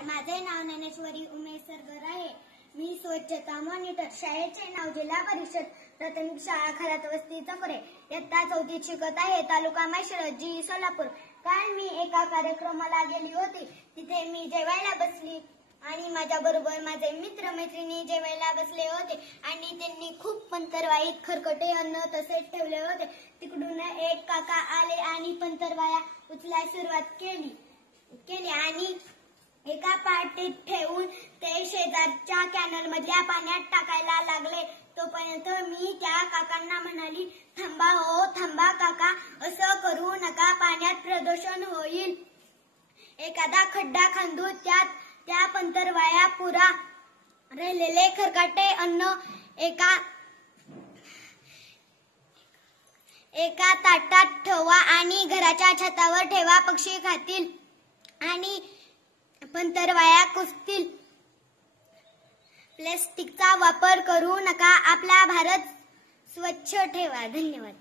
नमस्कार, माझे नाव ज्ञानेश्वरी उमेश सरगर आहे। मी स्वच्छता मॉनिटर। शाळेचे नाव जिल्हा परिषद प्राथमिक शाळा खरात वस्ती चकोरे, इयत्ता 4थीत शिकत आहे, तालुका माळशिरस, जी सोलापूर। काल मी एका कार्यक्रमाला गेली होती। तिथे मी जेवायला बसली आणि माझ्या बरोबर माझे मित्र मैत्रिणी जेवायला बसले होते आणि त्यांनी खूप पंतरवाईत खरकटे अन्न तसेच ठेवले होते। तिकडून एक काका आले आणि पंतरवाया उचलायला सुरुवात केली आणि एका पाटीत ठेवून ते शेजारच्या कॅनल मधल्या पाण्यात टाकायला लागले। तोपर्यंत मी त्या काकांना म्हणाली, थांबा हो, थांबा काका, असं करू नका, पाण्यात प्रदूषण होईल। एखादा खड्डा खांदून त्यात त्या पंतरवाया पुरा राहिलेले खरकटे अन्न एका ताटात ठेवा आणि घराच्या छतावर ठेवा। पक्षी खातील आणि पंतरवाया कुजतील। प्लास्टिकचा वापर करू नका। आपला भारत स्वच्छ ठेवा। धन्यवाद।